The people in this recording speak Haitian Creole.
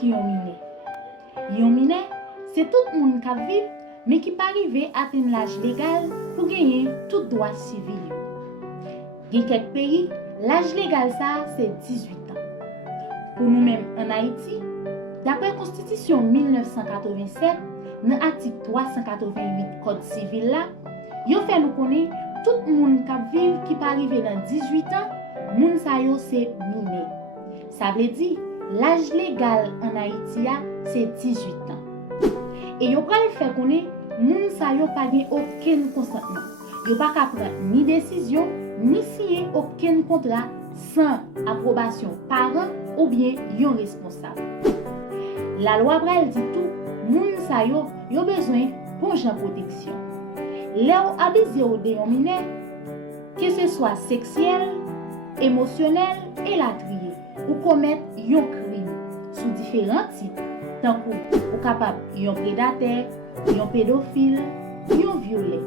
ki yon mine? Yon mine, c'est tout moun k'ap viv, mais qui pas arrivé à atteindre l'âge légal pour gagner tout droit civil. Dans quelques pays, l'âge légal ça c'est 18 ans. Pour nous-mêmes en Haïti, d'après la Constitution 1987, dans l'article 388 Code civil là, yo fait nous connaître tout moun k'ap viv qui pas arrivé dans 18 ans, moun sa yo c'est miné. Ça veut dire l'âge légal en Haïti c'est 18 ans. Et yo pral fait connaître moun sa yo pa gen aucun consentement. Yo pa ka prendre ni décision ni signer aucun contrat sans approbation parent ou bien yon responsable. La loi pral dit tout, moun sa yo besoin bon jan protection. Lè ou abusé ou de yon mineur, que ce soit sexuel, émotionnel et latrier, ou commettre yon crime sous différents types, tant ou capable yon prédateur, yon pédophile, yon violé.